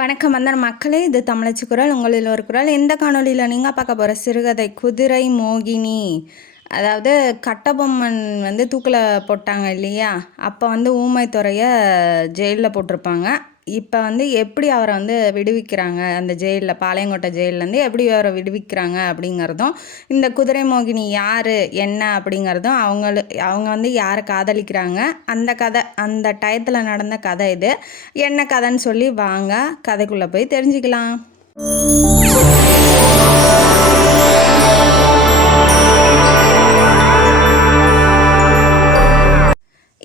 வணக்கம் வந்தன மக்களே, இது தமிழச்சி குரல். உங்களில் ஒரு குரல். இந்த காணொலியில் நீங்கள் பார்க்க போகிற சிறுகதை குதிரை மோகினி. அதாவது கட்டபொம்மன் தூக்கில் போட்டாங்க இல்லையா, அப்போ ஊமைத்துறையை ஜெயிலில் போட்டிருப்பாங்க. இப்போ எப்படி அவரை விடுவிக்கிறாங்க, அந்த ஜெயிலில் பாளையங்கோட்டை ஜெயிலேருந்து எப்படி அவரை விடுவிக்கிறாங்க அப்படிங்கிறதும், இந்த குதிரை மோகினி யார் என்ன அப்படிங்கிறதும், அவங்க யாரை காதலிக்கிறாங்க, அந்த கதை, அந்த டயத்தில் நடந்த கதை இது. என்ன கதைன்னு சொல்லி வாங்க கதைக்குள்ளே போய் தெரிஞ்சுக்கலாம்.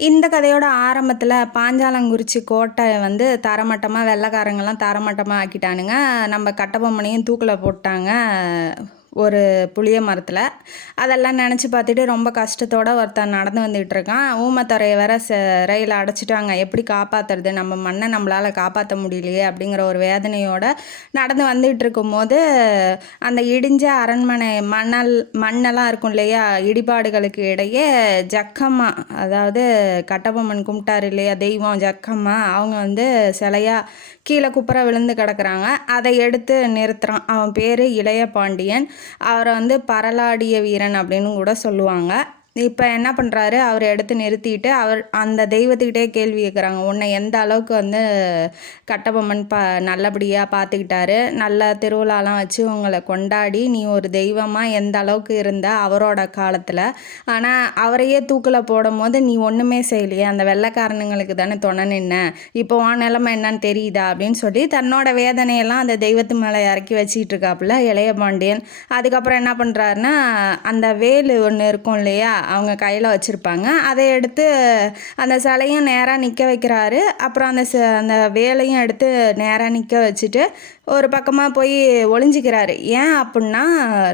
இந்த கதையோட ஆரம்பத்தில் பாஞ்சாலங்குறிச்சி கோட்டை தரமட்டமாக வெள்ளைக்காரங்கெல்லாம் தரமட்டமாக ஆக்கிட்டானுங்க. நம்ம கட்டபொம்மனையும் தூக்கில் போட்டாங்க ஒரு புளிய மரத்தில். அதெல்லாம் நினச்சி பார்த்துட்டு ரொம்ப கஷ்டத்தோடு ஒருத்தன் நடந்து வந்துகிட்டு இருக்கான். ஊமத்துறையை வேற ரயில் அடைச்சிட்டாங்க. எப்படி காப்பாற்றுறது, நம்ம மண்ணை நம்மளால் காப்பாற்ற முடியலையே அப்படிங்கிற ஒரு வேதனையோடு நடந்து வந்துகிட்டு இருக்கும்போது அந்த இடிஞ்ச அரண்மனை மண்ணெல்லாம் இருக்கும் இல்லையா, இடிபாடுகளுக்கு இடையே ஜக்கம்மா, அதாவது கட்டபொம்மன் கும்பிட்டார் இல்லையா தெய்வம் ஜக்கம்மா, அவங்க சிலையாக கீழே குப்புற விழுந்து கிடக்குறாங்க. அதை எடுத்து நிறுத்துகிறான். அவன் பேர் இளைய பாண்டியன். அவரை பரலாடிய வீரன் அப்படின்னு கூட சொல்லுவாங்க. இப்போ என்ன பண்ணுறாரு, அவர் எடுத்து நிறுத்திட்டு அவர் அந்த தெய்வத்துக்கிட்டே கேள்வி கேட்குறாங்க. உன்னை எந்த அளவுக்கு கட்டபொம்மன் நல்லபடியாக பார்த்துக்கிட்டாரு, நல்ல திருவிழாலாம் வச்சு உங்களை கொண்டாடி நீ ஒரு தெய்வமாக எந்த அளவுக்கு இருந்த அவரோட காலத்தில், ஆனால் அவரையே தூக்கில் போடும் போது நீ ஒன்றுமே செய்யலையே, அந்த வெள்ளைக்காரனுங்களுக்கு தானே துணை நின்ன, இப்போ உன் நிலைமை என்னன்னு தெரியுதா அப்படின்னு சொல்லி தன்னோட வேதனையெல்லாம் அந்த தெய்வத்து மேலே இறக்கி வச்சுக்கிட்டு இருக்காப்புல இளைய பாண்டியன். அதுக்கப்புறம் என்ன பண்ணுறாருன்னா, அந்த வேலு ஒன்று இருக்கும் இல்லையா, அவங்க கையில் வச்சுருப்பாங்க, அதை எடுத்து அந்த சிலையும் நேராக நிற்க வைக்கிறாரு. அப்புறம் அந்த வேலையும் எடுத்து நேராக நிற்க வச்சுட்டு ஒரு பக்கமாக போய் ஒளிஞ்சிக்கிறாரு. ஏன் அப்படின்னா,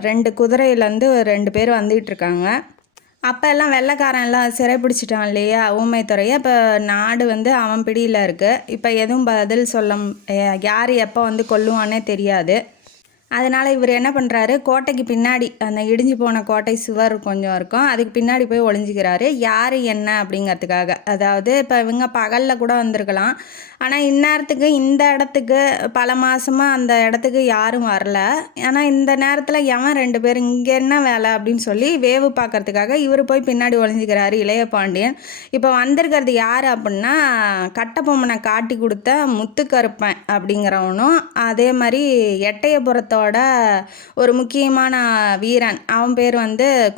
2 குதிரையிலேருந்து 2 பேர் வந்துகிட்டு இருக்காங்க. அப்போ எல்லாம் வெள்ளைக்காரன் எல்லாம் சிறைப்பிடிச்சிட்டான் இல்லையா ஊமைத்துறையை. இப்போ நாடு அவன் பிடியில் இருக்குது. இப்போ எதுவும் பதில் யார் எப்போ கொல்லுவானே தெரியாது. அதனால் இவர் என்ன பண்ணுறாரு, கோட்டைக்கு பின்னாடி அந்த இடிஞ்சு போன கோட்டை சுவர் கொஞ்சம் இருக்கும், அதுக்கு பின்னாடி போய் ஒளிஞ்சிக்கிறாரு. யார் என்ன அப்படிங்கிறதுக்காக. அதாவது இப்போ இவங்க பகலில் கூட வந்திருக்கலாம், ஆனால் இந்நேரத்துக்கு இந்த இடத்துக்கு பல மாதமாக அந்த இடத்துக்கு யாரும் வரல. ஆனால் இந்த நேரத்தில் எவன் 2 பேர் இங்கே என்ன வேலை அப்படின்னு சொல்லி வேவு பார்க்கறதுக்காக இவர் போய் பின்னாடி ஒளிஞ்சிக்கிறாரு இளைய பாண்டியன். இப்போ வந்திருக்கிறது யார் அப்படின்னா, கட்டபொம்மனை காட்டி கொடுத்த முத்துக்கருப்பன் அப்படிங்கிறவனும், அதே மாதிரி எட்டயபுரத்தோட ஒரு முக்கியமான வீரன், அவன் பேர்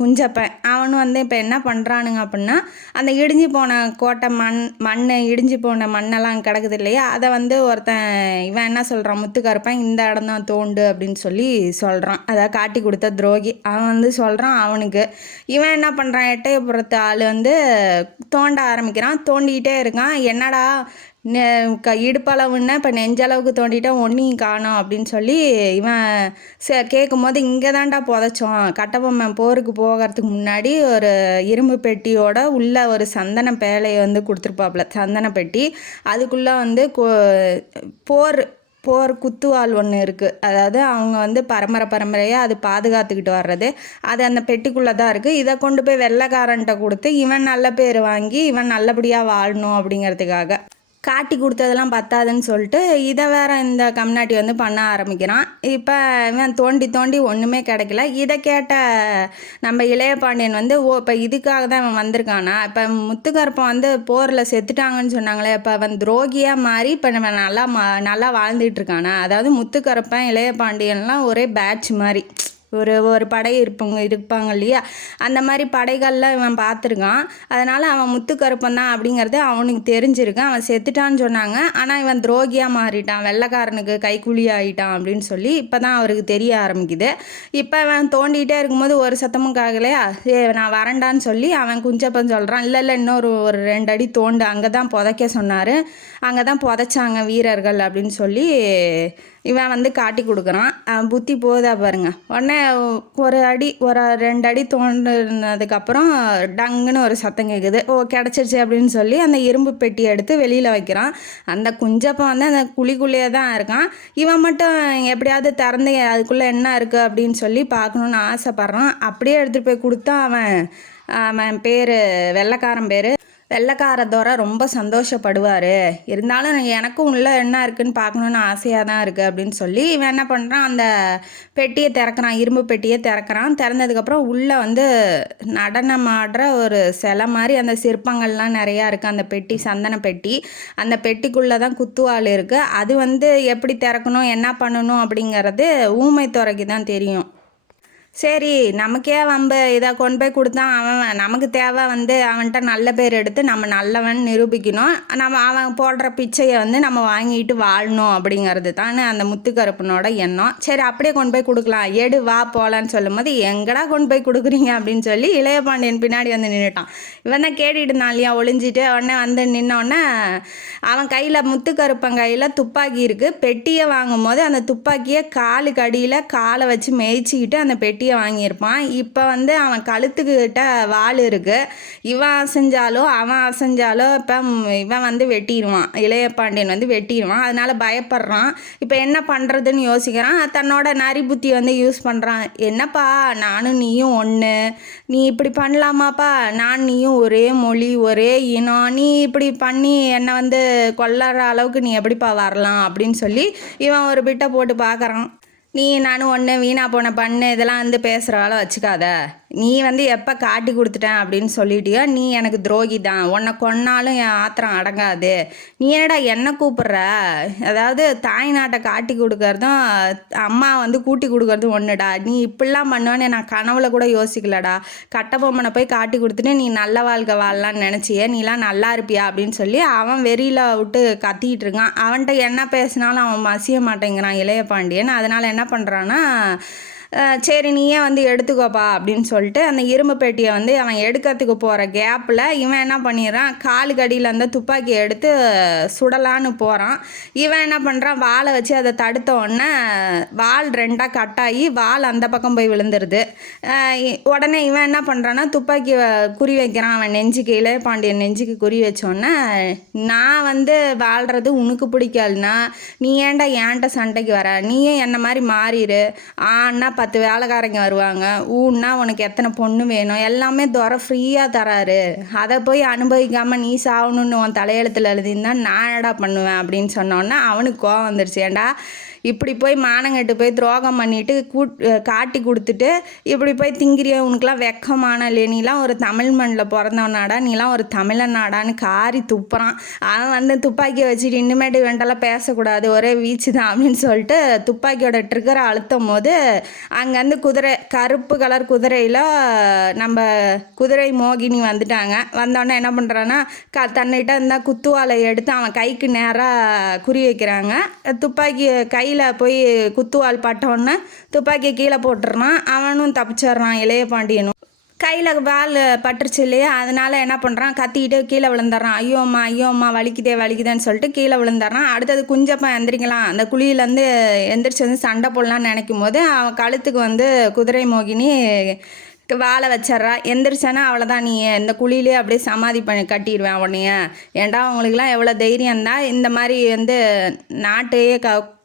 குஞ்சப்பன். அவனு இப்போ என்ன பண்ணுறானுங்க அப்படின்னா, அந்த இடிஞ்சு போன கோட்டை மண் இடிஞ்சு போன மண்ணெல்லாம் கிடக்குது இல்லையா, அதை ஒருத்தன் இவன் என்ன சொல்கிறான், முத்துக்கருப்பன் இந்த இடம் தான் தோண்டு அப்படின்னு சொல்லி சொல்கிறான். அதை காட்டி கொடுத்த துரோகி அவன் சொல்கிறான். அவனுக்கு இவன் என்ன பண்ணுறான், எட்டயபுரத்து ஆள் தோண்ட ஆரம்பிக்கிறான். தோண்டிக்கிட்டே இருக்கான். என்னடா இடுப்பளவுன்னா இப்போ நெஞ்சளவுக்கு தோண்டிட்டா ஒன்றையும் காணோம் அப்படின்னு சொல்லி இவன் கேட்கும்போது, இங்கே தான்டா புதைச்சோம், கட்டபொம்மன் போருக்கு போகிறதுக்கு முன்னாடி ஒரு இரும்பு பெட்டியோட உள்ள ஒரு சந்தன பேழையை கொடுத்துருப்பாப்புல, சந்தன பெட்டி. அதுக்குள்ளே போர் குத்துவாள் ஒன்று இருக்குது. அதாவது அவங்க பரம்பரையாக அது பாதுகாத்துக்கிட்டு வர்றது, அது அந்த பெட்டிக்குள்ளே தான் இருக்குது. இதை கொண்டு போய் வெள்ளைக்காரன்ட்ட கொடுத்து இவன் நல்ல பேர் வாங்கி இவன் நல்லபடியாக வாழணும் அப்படிங்கிறதுக்காக காட்டி கொடுத்ததெல்லாம் பத்தாதுன்னு சொல்லிட்டு இதை வேற இந்த கம்நாட்டி பண்ண ஆரம்பிக்கிறான். இப்போ இவன் தோண்டி ஒன்றுமே கிடைக்கல. இதை கேட்ட நம்ம இளைய பாண்டியன் இப்போ இதுக்காக தான் இவன் வந்திருக்கானா, இப்போ முத்துக்கருப்பன் போரில் செத்துட்டாங்கன்னு சொன்னாங்களே, இப்போ அவன் துரோகியாக மாறி இப்போ இவன் நல்லா வாழ்ந்துட்டு இருக்கானா. அதாவது முத்துக்கருப்பன் இளைய பாண்டியன்லாம் ஒரே பேட்ச் மாதிரி ஒரு படை இருப்பாங்க இல்லையா, அந்த மாதிரி படைகளில் இவன் பார்த்துருக்கான். அதனால் அவன் முத்துக்கருப்பன் தான் அப்படிங்கிறது அவனுக்கு தெரிஞ்சிருக்கான். அவன் செத்துட்டான்னு சொன்னாங்க, ஆனால் இவன் துரோகியாக மாறிட்டான், வெள்ளைக்காரனுக்கு கைக்கூலி ஆகிட்டான் அப்படின்னு சொல்லி இப்போ தான் அவருக்கு தெரிய ஆரம்பிக்குது. இப்போ அவன் தோண்டிகிட்டே இருக்கும்போது ஒரு சத்தமும் காகலையா, நான் வரண்டான்னு சொல்லி அவன் குஞ்சப்பன் சொல்கிறான். இல்லை இன்னொரு 2 அடி தோண்டு, அங்கே தான் புதைக்க சொன்னார், அங்கே தான் புதைச்சாங்க வீரர்கள் அப்படின்னு சொல்லி இவன் காட்டி கொடுக்குறான். புத்தி போதா பாருங்க. உடனே ஒரு 2 அடி தோண்டினதுக்கப்புறம் டங்குன்னு ஒரு சத்தம் கேட்குது. கிடச்சிருச்சு அப்படின்னு சொல்லி அந்த இரும்பு பெட்டி எடுத்து வெளியில் வைக்கிறான். அந்த குஞ்சப்பன் அந்த குழிக்குள்ளேயே தான் இருக்கான். இவன் மட்டும் எப்படியாவது திறந்து அதுக்குள்ளே என்ன இருக்குது அப்படின்னு சொல்லி பார்க்கணுன்னு ஆசைப்பட்றான். அப்படியே எடுத்துகிட்டு போய் கொடுத்தா அவன் பேர் வெள்ளைக்காரன் பேர் வெள்ளைக்கார துரை ரொம்ப சந்தோஷப்படுவார். இருந்தாலும் எனக்கும் உள்ள என்ன இருக்குன்னு பார்க்கணுன்னு ஆசையாக தான் இருக்குது அப்படின்னு சொல்லி இவன் என்ன பண்ணுறான், அந்த பெட்டியை திறக்கிறான், இரும்பு பெட்டியை திறக்கிறான். திறந்ததுக்கப்புறம் உள்ளே வந்து நடனமாடுற ஒரு சிலை மாதிரி அந்த சிற்பங்கள்லாம் நிறையா இருக்குது. அந்த பெட்டி சந்தன பெட்டி, அந்த பெட்டிக்குள்ளே தான் குத்துவாள் இருக்குது. அது வந்து எப்படி திறக்கணும் என்ன பண்ணணும் அப்படிங்கிறது ஊமை துறைக்கு தான் தெரியும். சரி, நமக்கே வம்பு, இதை கொண்டு போய் கொடுத்தான். அவன் நமக்கு தேவை வந்து அவன்கிட்ட நல்ல பேர் எடுத்து நம்ம நல்லவன் நிரூபிக்கணும். அவன் போடுற பிச்சையை வந்து நம்ம வாங்கிட்டு வாழணும் அப்படிங்கிறது தானே அந்த முத்துக்கருப்பனோட எண்ணம். சரி, அப்படியே கொண்டு போய் கொடுக்கலாம், எடு வா போகலான்னு சொல்லும் போது எங்கடா கொண்டு போய் கொடுக்குறீங்க அப்படின்னு சொல்லி இளையபாண்டியன் பின்னாடி வந்து நின்றுட்டான். இவன் தான் கேட்டுட்டு இருந்தான் இல்லையா, ஒளிஞ்சிட்டு. உடனே வந்து நின்னோடனே அவன் கையில், முத்துக்கருப்பன் கையில் துப்பாக்கி இருக்குது. பெட்டியை வாங்கும் போது அந்த துப்பாக்கியை காலுக்கு அடியில் காலை வச்சு மேய்ச்சிக்கிட்டு அந்த பெட்டியை வாங்கியிருப்பான். இப்போ வந்து அவன் கழுத்துக்கிட்ட வாள் இருக்குது. இவன் அசைஞ்சாலோ அவன் அசைஞ்சாலோ இப்போ இவன் வந்து வெட்டிடுவான், இளையபாண்டியன் வந்து வெட்டிடுவான். அதனால் பயப்படுறான். இப்போ என்ன பண்ணுறதுன்னு யோசிக்கிறான். தன்னோட நரி புத்தி வந்து யூஸ் பண்ணுறான். என்னப்பா, நானும் நீயும் ஒன்று, நீ இப்படி பண்ணலாமாப்பா, நான் நீயும் ஒரே மொழி ஒரே இனம், நீ இப்படி பண்ணி என்னை வந்து கொல்லற அளவுக்கு நீ எப்படிப்பா வரலாம் அப்படின்னு சொல்லி இவன் ஒரு பிட்டை போட்டு பார்க்குறான். நீ நானும் ஒன்று, வீணா போன பண்ணு, இதெல்லாம் வந்து பேசுகிற வேலை வச்சுக்காத. நீ வந்து எப்போ காட்டி கொடுத்துட்டேன் அப்படின்னு சொல்லிட்டியோ நீ எனக்கு துரோகி தான். உன்னை கொன்னாலும் என் ஆத்திரம் அடங்காது. நீ என்னடா என்ன கூப்பிட்ற? அதாவது தாய் நாட்டை காட்டி கொடுக்கறதும் அம்மா வந்து கூட்டி கொடுக்கறதும் ஒன்றுடா. நீ இப்படிலாம் பண்ணுவேன்னு நான் கனவுல கூட யோசிக்கலடா. கட்டபொம்மனை போய் காட்டி கொடுத்துட்டு நீ நல்ல வாழ்க்கை வாழலான்னு நினச்சியே, நீலாம் நல்லா இருப்பியா அப்படின்னு சொல்லி அவன் வெறியில் விட்டு கத்திக்கிட்டு இருக்கான். அவன்கிட்ட என்ன பேசினாலும் அவன் மசிய மாட்டேங்கிறான் இளையபாண்டியன். அதனால் என்ன பண்ணுறான்னா, சரி நீயே வந்து எடுத்துக்கோப்பா அப்படின்னு சொல்லிட்டு அந்த இரும்பு பெட்டியை வந்து அவன் எடுக்கிறதுக்கு போகிற கேப்பில் இவன் என்ன பண்ணிடுறான், காலுக்கு அடியில் அந்த துப்பாக்கியை எடுத்து சுடலான்னு போகிறான். இவன் என்ன பண்ணுறான், வாளை வச்சு அதை தடுத்த உடனே வாள் ரெண்டாக கட்டாகி வாள் அந்த பக்கம் போய் விழுந்துருது. உடனே இவன் என்ன பண்ணுறான்னா துப்பாக்கியை குறி வைக்கிறான் அவன் நெஞ்சுக்கு, இளையபாண்டியன் நெஞ்சுக்கு குறி வச்சோடனே, நான் வந்து வாழ்கிறது உனக்கு பிடிக்கலனா நீ ஏன்டா ஏன்ட்ட சண்டைக்கு வர, நீயே என்ன மாதிரி மாறிடு, ஆனா 10 வேலைக்காரங்க வருவாங்க, ஊன்னா உனக்கு எத்தனை பொண்ணு வேணும், எல்லாமே துறை ஃப்ரீயாக தராரு, அதை போய் அனுபவிக்காமல் நீ சாகணுன்னு உன் தலையெழுத்தில் எழுதியிருந்தா நான் என்னடா பண்ணுவேன் அப்படின்னு சொன்னோன்னா அவனுக்கு கோவம் வந்துருச்சு. ஏண்டா இப்படி போய் மானங்கட்டு போய் துரோகம் பண்ணிட்டு காட்டி கொடுத்துட்டு இப்படி போய் திங்கிறிய, உனக்குலாம் வெக்கமான இல்லையே, நீலாம் ஒரு தமிழ் மண்ணில் பிறந்தவனாடா, நீலாம் ஒரு தமிழனாடான்னு காரி துப்புறான். அவன் வந்து துப்பாக்கியை வச்சுட்டு இனிமேட்டு இவன்ட்டெல்லாம் பேசக்கூடாது, ஒரே வீச்சு தான் அப்படின்னு சொல்லிட்டு துப்பாக்கியோட ட்ரிகரை அழுத்தும் போது அங்கேருந்து குதிரை, கருப்பு கலர் குதிரையில் நம்ம குதிரை மோகினி வந்துட்டாங்க. வந்தோடனே என்ன பண்ணுறான்னா தன்னிட்ட இருந்தால் குத்துவாலை எடுத்து அவன் கைக்கு நேராக குறி வைக்கிறாங்க. துப்பாக்கி கையில் போய் குத்துவால் பட்டோன்னே துப்பாக்கியை கீழே போட்டுறான். அவனும் தப்பிச்சிட்றான் இளையபாண்டியனும். கையில் வால் பட்டுருச்சு இல்லையா, அதனால் என்ன பண்ணுறான், கத்திக்கிட்டு கீழே விழுந்துடுறான். ஐயோம்மா வலிக்குதேன்னு சொல்லிட்டு கீழே விழுந்துடுறான். அடுத்தது குஞ்சப்பா எந்திரிக்கலாம், அந்த குழியிலேருந்து எந்திரிச்சு வந்து சண்டை போடலான்னு நினைக்கும் போது அவன் கழுத்துக்கு வந்து குதிரை மோகினி வாழை வச்சிட்றா. எந்திரிச்சானா அவ்வளோதான், நீ இந்த குழியிலே அப்படியே சமாதி பண்ணி கட்டிடுவேன் உடனே. ஏன்டா அவங்களுக்குலாம் எவ்வளோ தைரியம் தான் இந்த மாதிரி வந்து நாட்டையே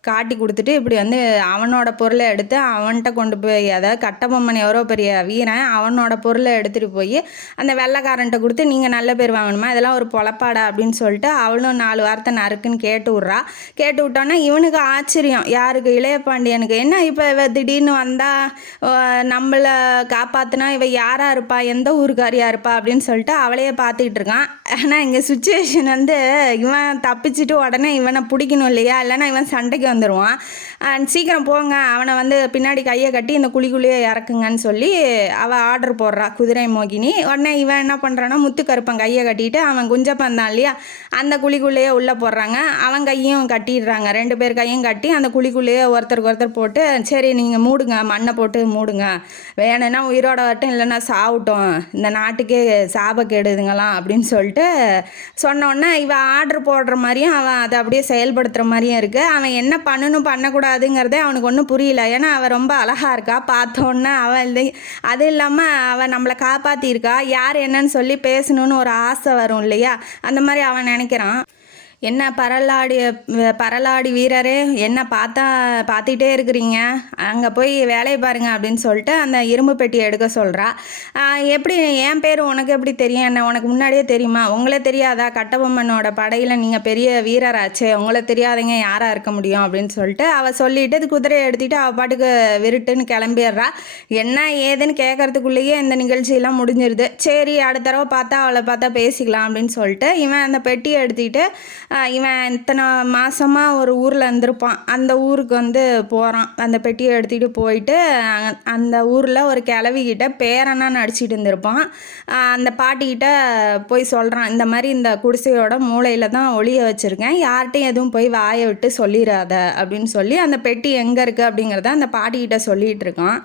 காட்டி கொடுத்துட்டு இப்படி வந்து அவனோட பொருளை எடுத்து அவன்கிட்ட கொண்டு போய், அதாவது கட்டபொம்மன் எவ்வளோ பெரிய வீரன், அவனோட பொருளை எடுத்துகிட்டு போய் அந்த வெள்ளைக்காரன்ட்ட கொடுத்து நீங்கள் நல்ல பேர் வாங்கணுமா, இதெல்லாம் ஒரு பொழப்பாடா அப்படின்னு சொல்லிட்டு அவளும் 4 வார்த்தை நறுக்குன்னு கேட்டு விட்டோன்னா இவனுக்கு ஆச்சரியம். யாருக்கு, இளையபாண்டியனுக்கு. என்ன இப்போ திடீர்னு வந்தால் நம்மளை காப்பாற்றினா இவ யாராக இருப்பா, எந்த ஊருக்காரியாக இருப்பா அப்படின்னு சொல்லிட்டு அவளையே பார்த்துக்கிட்டு இருக்கான். ஆனால் இங்கே சுச்சுவேஷன் வந்து இவன் தப்பிச்சுட்டு உடனே இவனை பிடிக்கணும் இல்லையா, இல்லைன்னா இவன் சண்டைக்கு வந்துடுவான். சீக்கிரம் போங்க, அவனை வந்து பின்னாடி கையை கட்டி இந்த குழிக்குள்ளேயே இறக்குங்கன்னு சொல்லி அவள் ஆர்டர் போடுறா குதிரை மோகினி. உடனே இவன் என்ன பண்ணுறான்னா முத்துக்கருப்பன் கையை கட்டிட்டு அவன் குஞ்சப்பன் தான் இல்லையா அந்த குழிக்குள்ளேயே உள்ளே போடுறாங்க. அவன் கையும் கட்டிடுறாங்க, 2 பேர் கையும் கட்டி அந்த குழிக்குள்ளேயே ஒருத்தருக்கு ஒருத்தர் போட்டு, சரி நீங்கள் மூடுங்க, மண்ணை போட்டு மூடுங்க, வேணும்னா உயிரோட வரட்டும் இல்லைன்னா சாப்பிட்டோம், இந்த நாட்டுக்கே சாபக்கேடுதுங்களாம் அப்படின்னு சொல்லிட்டு சொன்னோன்னே இவன் ஆர்டர் போடுற மாதிரியும் அவன் அதை அப்படியே செயல்படுத்துகிற மாதிரியும் இருக்குது. அவன் என்ன பண்ணணும் பண்ணக்கூடாதுங்கிறதே அவனுக்கு ஒன்றும் புரியல. ஏன்னா அவள் ரொம்ப அழகாக இருக்கா, பார்த்தோன்னே அவள் அது இல்லாமல் அவள் நம்மளை காப்பாற்றியிருக்கா, யார் என்னன்னு சொல்லி பேசணுன்னு ஒரு ஆசை வரும் இல்லையா, அந்த மாதிரி அவன் நினைக்கிறான். என்ன பரலாடி வீரரே, என்ன பார்த்துட்டே இருக்கிறீங்க, அங்கே போய் வேலையை பாருங்க அப்படின்னு சொல்லிட்டு அந்த இரும்பு பெட்டி எடுக்க சொல்கிறா. எப்படி என் பேர் உனக்கு எப்படி தெரியும், என்ன உனக்கு முன்னாடியே தெரியுமா, உங்களே தெரியாதா, கட்டபொம்மனோட படையில் நீங்கள் பெரிய வீரராச்சே, உங்களை தெரியாதீங்க யாராக இருக்க முடியும் அப்படின்னு சொல்லிட்டு அவள் சொல்லிட்டு அது குதிரையை எடுத்துகிட்டு அவள் பாட்டுக்கு விருட்டுன்னு கிளம்பிடுறா. என்ன ஏதுன்னு கேட்கறதுக்குள்ளேயே இந்த நிகழ்ச்சியெல்லாம் முடிஞ்சிருது. சரி அடுத்த தடவை பார்த்தா அவளை பார்த்தா பேசிக்கலாம் அப்படின்னு சொல்லிட்டு இவன் அந்த பெட்டியை எடுத்துக்கிட்டு இவன் இத்தனை மாதமாக ஒரு ஊரில் இருந்திருப்பான், அந்த ஊருக்கு வந்து போகிறான். அந்த பெட்டியை எடுத்துகிட்டு போயிட்டு அந்த ஊரில் ஒரு கிழவிக்கிட்ட பேரனா நடிச்சிட்டு இருந்திருப்பான். அந்த பாட்டிக்கிட்ட போய் சொல்கிறான், இந்த மாதிரி இந்த குடிசையோட மூளையில் தான் ஒளிய வச்சுருக்கேன், யார்கிட்டையும் எதுவும் போய் வாயை விட்டு சொல்லிடாத அப்படின்னு சொல்லி அந்த பெட்டி எங்கே இருக்குது அப்படிங்கிறத அந்த பாட்டிக்கிட்ட சொல்லிகிட்டு இருக்கான்.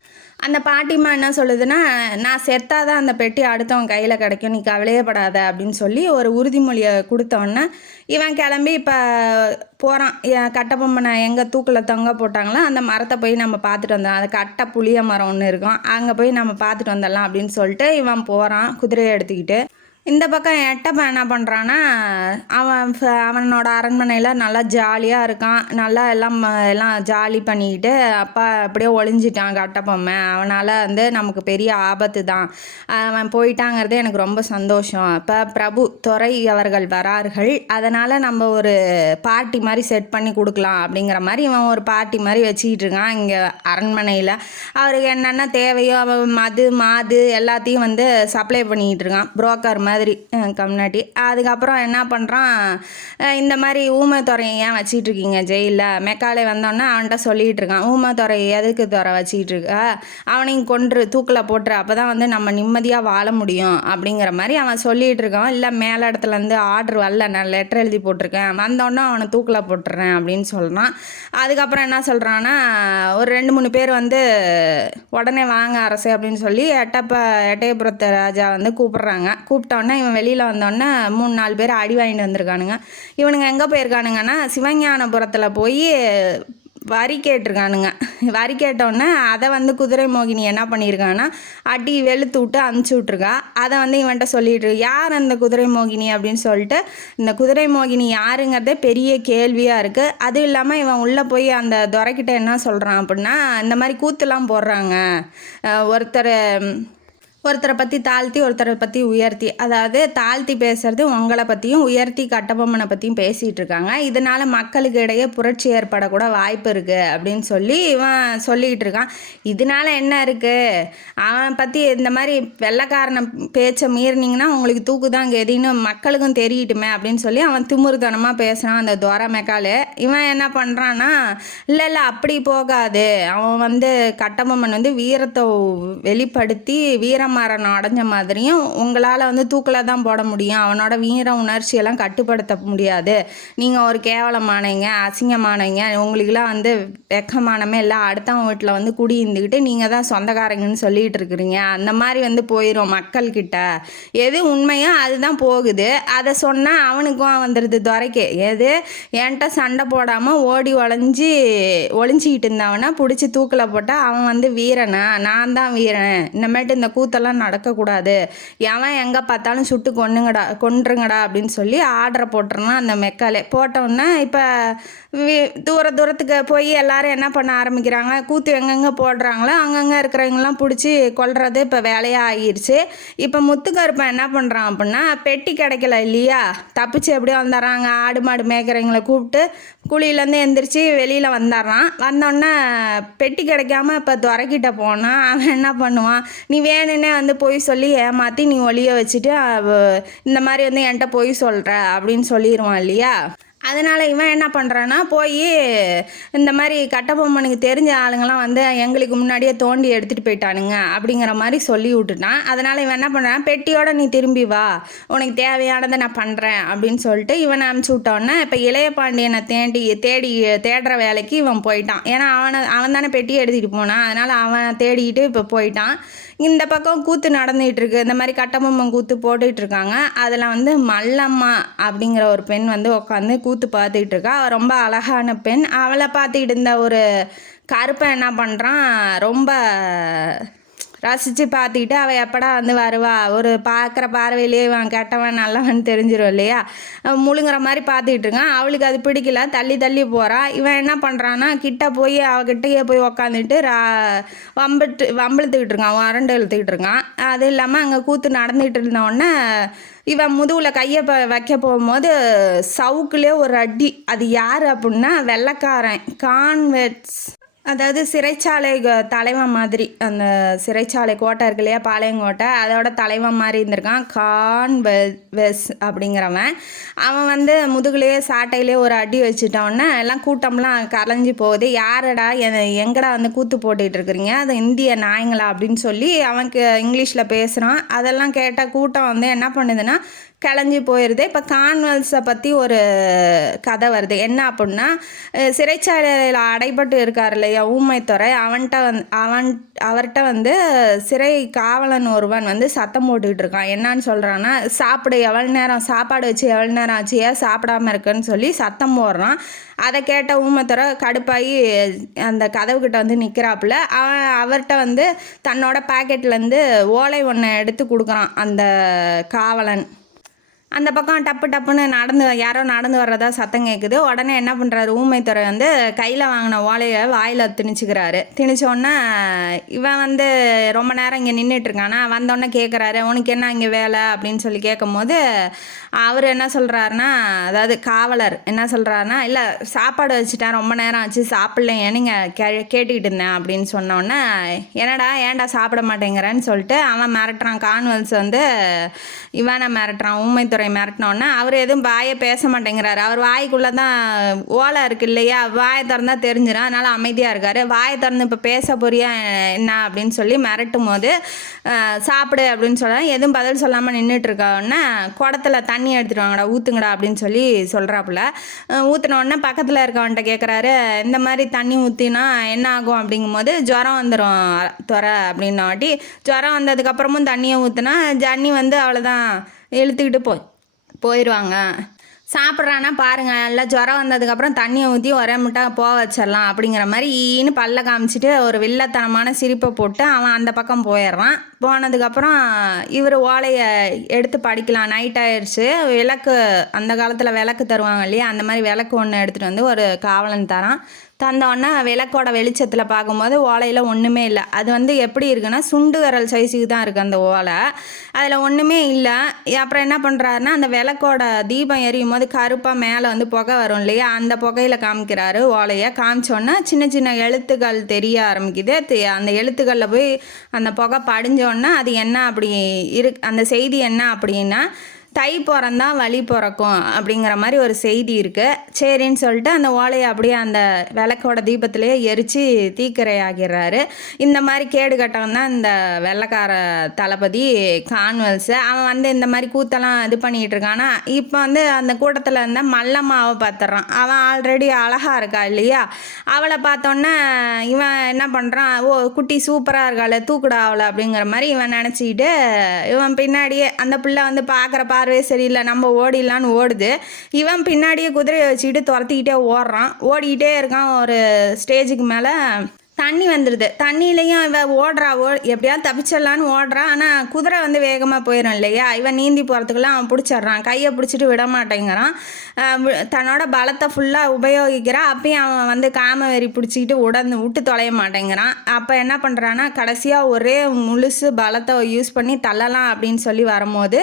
அந்த பாட்டிம்மா என்ன சொல்லுதுன்னா, நான் செத்தாதான் அந்த பெட்டி அடுத்தவன் கையில் கிடைக்கும், நீ கவலையப்படாத அப்படின்னு சொல்லி ஒரு உறுதிமொழியை கொடுத்தோன்னே இவன் கிளம்பி இப்போ போகிறான். கட்டபொம்மனை எங்கே தூக்கில் தொங்க போட்டாங்களோ அந்த மரத்தை போய் நம்ம பார்த்துட்டு வந்தோம், அது கட்டை புளிய மரம் ஒன்று இருக்கும், அங்கே போய் நம்ம பார்த்துட்டு வந்துடலாம் அப்படின்னு சொல்லிட்டு இவன் போகிறான் குதிரையை எடுத்துக்கிட்டு. இந்த பக்கம் எட்டப்பன் என்ன பண்ணுறான்னா, அவனோட அரண்மனையில் நல்லா ஜாலியாக இருக்கான், நல்லா எல்லாம் ஜாலி பண்ணிக்கிட்டு அப்பா அப்படியே ஒளிஞ்சிட்டான் கட்டபொம்மன். அவனால் வந்து நமக்கு பெரிய ஆபத்து தான், அவன் போயிட்டாங்கிறது எனக்கு ரொம்ப சந்தோஷம். இப்போ பிரபு துரை அவர்கள் வரார்கள், அதனால் நம்ம ஒரு பார்ட்டி மாதிரி செட் பண்ணி கொடுக்கலாம் அப்படிங்கிற மாதிரி இவன் ஒரு பார்ட்டி மாதிரி வச்சுக்கிட்டு இருக்கான் இங்கே அரண்மனையில். அவருக்கு என்னென்ன தேவையோ அவன் மாது எல்லாத்தையும் வந்து சப்ளை பண்ணிக்கிட்டு இருக்கான், புரோக்கர் மாதிரி கம்னாட்டி. அதுக்கப்புறம் என்ன பண்ணுறான், இந்த மாதிரி ஊமைத்துறையை ஏன் வச்சிட்டு இருக்கீங்க ஜெயிலில், மெக்காலே வந்தோன்னே அவன்கிட்ட சொல்லிகிட்டு இருக்கான், ஊமைத்துறை எதுக்கு துறை வச்சிக்கிட்டு இருக்க, அவனையும் கொன்று தூக்கில் போட்டுரு, அப்போ தான் வந்து நம்ம நிம்மதியாக வாழ முடியும் அப்படிங்கிற மாதிரி அவன் சொல்லிகிட்டு இருக்கான். இல்லை மேலே இடத்துலேருந்து ஆர்டர் வரல, நான் லெட்டர் எழுதி போட்டிருக்கேன், வந்தோடனே அவனை தூக்கில் போட்டுறேன் அப்படின்னு சொல்கிறான். அதுக்கப்புறம் என்ன சொல்கிறான்னா, ஒரு 2-3 பேர் வந்து உடனே வாங்க அரசே அப்படின்னு சொல்லி எட்டயபுரத்து ராஜா வந்து கூப்பிட்டோன்னே இவன் வெளியில் வந்தோடனே 3-4 பேர் அடி வாங்கிட்டு வந்திருக்கானுங்க. இவனுங்க எங்கே போயிருக்கானுங்கன்னா சிவஞானபுரத்தில் போய் வரி கேட்டிருக்கானுங்க. வரி கேட்டோடனே அதை வந்து குதிரை மோகினி என்ன பண்ணியிருக்காங்கன்னா அடி வெளுத்து விட்டு அனுப்பிச்சி விட்ருக்கா. அதை வந்து இவன்கிட்ட சொல்லிட்டு யார் அந்த குதிரை மோகினி அப்படின்னு சொல்லிட்டு, இந்த குதிரை மோகினி யாருங்கிறதே பெரிய கேள்வியாக இருக்குது. அதுவும் இல்லாமல் இவன் உள்ளே போய் அந்த துரைக்கிட்ட என்ன சொல்கிறான் அப்படின்னா, இந்த மாதிரி கூத்துலாம் போடுறாங்க, ஒருத்தரை பற்றி தாழ்த்தி ஒருத்தரை பற்றி உயர்த்தி, அதாவது தாழ்த்தி பேசுறது உங்களை பற்றியும் உயர்த்தி கட்டபொம்மனை பற்றியும் பேசிகிட்டு இருக்காங்க, இதனால் மக்களுக்கு இடையே புரட்சி ஏற்படக்கூட வாய்ப்பு இருக்குது அப்படின்னு சொல்லி இவன் சொல்லிகிட்டு இருக்கான். இதனால என்ன இருக்குது, அவன் பற்றி இந்த மாதிரி வெள்ளைக்காரனை பேச்சை மீறினீங்கன்னா உங்களுக்கு தூக்குதான் கெதின்னு மக்களுக்கும் தெரியட்டுமே அப்படின்னு சொல்லி அவன் திமுருத்தனமாக பேசுகிறான் அந்த துரை மெக்காலே. இவன் என்ன பண்ணுறான்னா, இல்லை அப்படி போகாது, அவன் வந்து கட்டபொம்மன் வந்து வீரத்தை வெளிப்படுத்தி வீரமரணம் அடைஞ்ச மாதிரியும் உங்களால் வந்து தூக்கில் தான் போட முடியும், அவனோட வீர உணர்ச்சியெல்லாம் கட்டுப்படுத்த முடியாது, நீங்கள் ஒரு கேவலமானவங்க அசிங்கமானவங்க, உங்களுக்கெல்லாம் வந்து வெக்கமானமே எல்லாம் அடுத்தவன் வீட்டில் வந்து குடி இருந்துக்கிட்டு நீங்கள் தான் சொந்தக்காரங்கன்னு சொல்லிகிட்டு இருக்கிறீங்க, அந்த மாதிரி வந்து போயிடும் மக்கள்கிட்ட, எது உண்மையோ அதுதான் போகுது, அதை சொன்னால் அவனுக்கும் வந்துடுது துரைக்கு. எது என்கிட்ட சண்டை போடாமல் ஓடி ஒளிஞ்சிக்கிட்டு இருந்தவனை பிடிச்சி தூக்கில் போட்டால் அவன் வந்து வீரனா, நான் தான் வீரன், இந்தமாட்டு இந்த கூத்தெல்லாம் நடக்கக்கூடாது, எவன் எங்கே பார்த்தாலும் சுட்டு கொன்றுங்கடா அப்படின்னு சொல்லி ஆர்டரை போட்டுருந்தான் அந்த மெக்காலே. போட்டோன்னே இப்போ தூரத்துக்கு போய் எல்லாரும் என்ன பண்ண ஆரம்பிக்கிறாங்க, கூத்து எங்கெங்கே போடுறாங்களோ அங்கங்கே இருக்கிறவங்களாம் பிடிச்சி கொல்றது இப்போ வேலையாக ஆகிருச்சு. இப்போ முத்துக்கருப்பன் என்ன பண்ணுறான் அப்படின்னா, பெட்டி கிடைக்கல இல்லையா, தப்பிச்சு எப்படியோ வந்துடுறாங்க, ஆடு மாடு மேய்க்கிறவங்கள கூப்பிட்டு குழியிலேருந்து எந்திரிச்சு வெளியில் வந்துடுறான். வந்தோடனே பெட்டி கிடைக்காம இப்போ துரைக்கிட்ட போனால் அவன் என்ன பண்ணுவான், நீ வேணுன்னே வந்து பொய் சொல்லி ஏமாற்றி நீ ஒளிய வச்சுட்டு இந்த மாதிரி வந்து என்கிட்ட பொய் சொல்கிற அப்படின்னு சொல்லிடுவான் இல்லையா. அதனால் இவன் என்ன பண்ணுறான்னா, போய் இந்த மாதிரி கட்டபொம்மனுக்கு தெரிஞ்ச ஆளுங்கள்லாம் வந்து எங்களுக்கு முன்னாடியே தோண்டி எடுத்துகிட்டு போயிட்டானுங்க அப்படிங்கிற மாதிரி சொல்லி விட்டுட்டான். அதனால் இவன் என்ன பண்ணுறான், பெட்டியோட நீ திரும்பி வா, உனக்கு தேவையானதை நான் பண்ணுறேன் அப்படின்னு சொல்லிட்டு இவனை அனுப்பிச்சி விட்டோன்னே இப்போ இளைய பாண்டியனை தேடுற வேலைக்கு இவன் போயிட்டான். ஏன்னா அவன் தானே பெட்டியை எடுத்துகிட்டு போனான், அதனால் அவன் தேடிக்கிட்டு இப்போ போயிட்டான். இந்த பக்கம் கூத்து நடந்துகிட்டு இருக்கு, இந்த மாதிரி கட்டபொம்மன் கூத்து போட்டுக்கிட்டு இருக்காங்க. அதில் வந்து மல்லம்மா அப்படிங்கிற ஒரு பெண் வந்து உட்காந்து கூத்து பார்த்துக்கிட்டு இருக்கா. அவள் ரொம்ப அழகான பெண். அவளை பார்த்துக்கிட்டு இருந்த ஒரு கருப்பன் என்ன பண்ணுறான், ரொம்ப ரசித்து பார்த்துக்கிட்டு அவள் எப்படா வந்து வருவா, ஒரு பார்க்குற பார்வையிலேயே இவன் கெட்டவன் நல்லவன் தெரிஞ்சிடும் இல்லையா, முழுங்குற மாதிரி பார்த்துக்கிட்டு இருக்கான். அவளுக்கு அது பிடிக்கல, தள்ளி தள்ளி போகிறா. இவன் என்ன பண்ணுறான்னா கிட்ட போய் அவகிட்டயே போய் உக்காந்துட்டு வம்பிழுத்துக்கிட்டு இருக்கான், வறண்டு இழுத்துக்கிட்டு இருக்கான். அது இல்லாமல் அங்கே கூத்து நடந்துகிட்டு இருந்தோடனே இவன் முதுகில் கையை வைக்க போகும்போது சவுக்குலேயே ஒரு அடி. அது யார் அப்படின்னா வெள்ளைக்காரன் கான்வெட்ஸ், அதாவது சிறைச்சாலை தலைவன் மாதிரி. அந்த சிறைச்சாலை கோட்டை இருக்கு இல்லையா, பாளையங்கோட்டை, அதோட தலைவன் மாதிரி இருந்திருக்கான் கான்வெஸ் அப்படிங்கிறவன். அவன் வந்து முதுகுலேயே சாட்டையிலே ஒரு அடி வச்சுட்டோன்னே எல்லாம் கூட்டம்லாம் கலைஞ்சி போகுது. யாரடா எங்கடா வந்து கூத்து போட்டுக்கிட்டு இருக்கிறீங்க, அது இந்திய நாயங்களா அப்படின்னு சொல்லி அவனுக்கு இங்கிலீஷில் பேசுகிறான். அதெல்லாம் கேட்டால் கூட்டம் வந்து என்ன பண்ணுதுன்னா கிளஞ்சி போயிடுது. இப்போ கான்வெல்ஸை பற்றி ஒரு கதை வருது. என்ன அப்படின்னா, சிறைச்சாலையில் அடைபட்டு இருக்கார் இல்லையா ஊமைத்துறை, அவர்கிட்ட வந்து சிறை காவலன் ஒருவன் வந்து சத்தம் போட்டுக்கிட்டு இருக்கான். என்னான்னு சொல்கிறான்னா, சாப்பிடு, எவ்வளோ நேரம் சாப்பாடு வச்சு எவ்வளோ நேரம் ஆச்சு, ஏன் சாப்பிடாம இருக்குன்னு சொல்லி சத்தம் போடுறான். அதை கேட்ட ஊமைத்துறை கடுப்பாகி அந்த கதவுக்கிட்ட வந்து நிற்கிறாப்புல. அவர்கிட்ட வந்து தன்னோட பாக்கெட்லேருந்து ஓலை ஒன்றை எடுத்து கொடுக்குறான் அந்த காவலன். அந்த பக்கம் டப்பு டப்புன்னு யாரோ நடந்து வர்றதா சத்தம் கேட்குது. உடனே என்ன பண்ணுறாரு ஊமைத்துறை வந்து கையில் வாங்கின ஓலையை வாயில் திணிச்சுக்கிறாரு. திணிச்சோடனே இவன் வந்து ரொம்ப நேரம் இங்கே நின்றுட்டுருக்கானா, வந்தோடனே கேட்குறாரு உனக்கு என்ன இங்கே வேலை அப்படின்னு சொல்லி கேட்கும்போது அவர் என்ன சொல்கிறாருன்னா, அதாவது காவலர் என்ன சொல்கிறாருன்னா, இல்லை சாப்பாடு வச்சுட்டேன், ரொம்ப நேரம் ஆச்சு சாப்பிட்லையே, நீங்கள் கேட்டுக்கிட்டு இருந்தேன் அப்படின்னு சொன்னோடனே, ஏன்டா சாப்பிட மாட்டேங்கிறேன்னு சொல்லிட்டு அவன் மிரட்டுறான். கான்வெல்ஸ் வந்து இவனை மிரட்டுறான், ஊமைத்துறை மிரட்டினோடனே அவர் எதுவும் வாயை பேச மாட்டேங்கிறாரு. அவர் வாய்க்குள்ளே தான் ஓலை இருக்கு இல்லையா, வாயை திறந்தா தெரிஞ்சிடும், அதனால் அமைதியாக இருக்கார். வாயை திறந்து இப்போ பேச போறியா என்ன அப்படின்னு சொல்லி மிரட்டும் போது சாப்பிடு அப்படின்னு சொல்கிறான். எதுவும் பதில் சொல்லாமல் நின்றுட்டுருக்கோடனே குடத்துல தண்ணி எடுத்துகிட்டு வாங்கடா ஊற்றுங்கடா அப்படின்னு சொல்லி சொல்கிறாப்புல. ஊற்றினோடனே பக்கத்தில் இருக்கவன்ட்ட கேட்குறாரு, இந்த மாதிரி தண்ணி ஊற்றினா என்ன ஆகும் அப்படிங்கும்போது, ஜுரம் வந்துடும் துறை அப்படின்னாட்டி, ஜுரம் வந்ததுக்கப்புறமும் தண்ணியை ஊற்றினா தண்ணி வந்து அவ்வளோதான் இழுத்துக்கிட்டு போயிடுவாங்க. சாப்பிட்றான்னா பாருங்கள், நல்லா ஜுரம் வந்ததுக்கப்புறம் தண்ணியை ஊற்றி ஒரே முட்டை வச்சிடலாம் அப்படிங்கிற மாதிரி ஈன்னு பல்ல காமிச்சிட்டு ஒரு வில்லத்தனமான சிரிப்பை போட்டு அவன் அந்த பக்கம் போயிடுறான். போனதுக்கப்புறம் இவர் ஓலையை எடுத்து படிக்கலாம். நைட் ஆயிடுச்சு. விளக்கு, அந்த காலத்தில் விளக்கு தருவாங்க இல்லையா, அந்த மாதிரி விளக்கு ஒன்று எடுத்துகிட்டு வந்து ஒரு காவலன் தரான். தந்தோடனே விளக்கோட வெளிச்சத்தில் பார்க்கும்போது ஓலையில் ஒன்றுமே இல்லை. அது வந்து எப்படி இருக்குன்னா சுண்டு விரல் சைஸுக்கு தான் இருக்குது அந்த ஓலை, அதில் ஒன்றுமே இல்லை. அப்புறம் என்ன பண்ணுறாருன்னா, அந்த விளக்கோட தீபம் எரியும் போது கருப்பாக மேலே வந்து புகை வரும் இல்லையா, அந்த புகையில் காமிக்கிறாரு ஓலையை. காமிச்சோன்னா சின்ன சின்ன எழுத்துக்கள் தெரிய ஆரம்பிக்குது. அந்த எழுத்துக்களில் போய் அந்த புகை படிஞ்சோன்னா அது என்ன அப்படி அந்த செய்தி என்ன அப்படின்னா, தை பிறந்தா வழி பிறக்கும் அப்படிங்கிற மாதிரி ஒரு செய்தி இருக்குது. சரின்னு சொல்லிட்டு அந்த ஓலையை அப்படியே அந்த விளக்கோட தீபத்திலேயே எரித்து தீக்கிரையாகிறாரு. இந்த மாதிரி கேடு கட்டவன் தான் இந்த வெள்ளைக்கார தளபதி கான்வெல்ஸு. அவன் வந்து இந்த மாதிரி கூத்தெல்லாம் இது பண்ணிகிட்டு இருக்கானா. இப்போ வந்து அந்த கூட்டத்தில் இருந்தால் மல்லம்மாவை பார்த்துட்றான். அவன் ஆல்ரெடி அழகாக இருக்கா இல்லையா, அவளை பார்த்தோன்னே இவன் என்ன பண்ணுறான், ஓ குட்டி சூப்பராக இருக்காள் தூக்குடா அவளை அப்படிங்கிற மாதிரி இவன் நினச்சிக்கிட்டு இவன் பின்னாடியே, அந்த பிள்ளை வந்து பார்க்குற பார்வே சரியில்லை, நம்ம ஓடிடலான்னு ஓடுது. இவன் பின்னாடியே குதிரையை வச்சுக்கிட்டு துரத்திக்கிட்டே ஓடிக்கிட்டே இருக்கான். ஒரு ஸ்டேஜுக்கு மேலே தண்ணி வந்துடுது. தண்ணியிலையும் இவன் ஓடுறா, எப்படியாவது தப்பிச்சிடலான்னு ஓடுறா. ஆனால் குதிரை வந்து வேகமாக போயிடும் இல்லையா, இவன் நீந்தி போகிறதுக்குள்ள அவன் பிடிச்சிட்றான். கையை பிடிச்சிட்டு விட மாட்டேங்கிறான். தன்னோட பலத்தை ஃபுல்லாக உபயோகிக்கிறான். அப்பயும் அவன் வந்து காமவெறி பிடிச்சிக்கிட்டு விட்டு தொலைய மாட்டேங்கிறான். அப்போ என்ன பண்ணுறான்னா, கடைசியாக ஒரே முழுசு பலத்தை யூஸ் பண்ணி தள்ளலாம் அப்படின்னு சொல்லி வரும்போது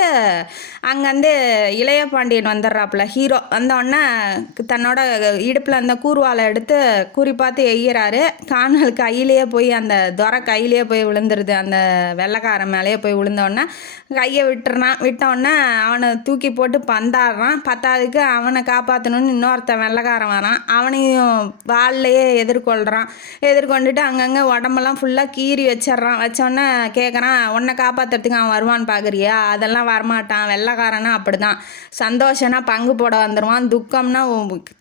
அங்கேருந்து இளைய பாண்டியன் வந்துடுறாப்புல, ஹீரோ. வந்தோடனே தன்னோட இடுப்பில் அந்த கூர்வாலை எடுத்து குறி பார்த்து எய்கிறாரு. கையிலேயே போய் அந்த துரை கையிலேயே போய் விழுந்துருது. அந்த வெள்ளைக்காரன் மேலேயே போய் விழுந்தோடனே கையை விட்டோடனே அவனை தூக்கி போட்டு பந்தாடுறான். பத்தாவதுக்கு அவனை காப்பாற்றணும்னு இன்னொருத்தன் வெள்ளைக்காரன் வரான். அவனையும் வால்லையே எதிர்கொண்டுட்டு அங்கங்கே உடம்பெல்லாம் ஃபுல்லாக கீறி வச்சோடனே கேட்குறான், உன்னை காப்பாற்றுறதுக்கு அவன் வருவான்னு பார்க்குறியா, அதெல்லாம் வரமாட்டான். வெள்ளைக்காரனா அப்படி தான், சந்தோஷம்னா பங்கு போட வந்துடுவான், துக்கம்னா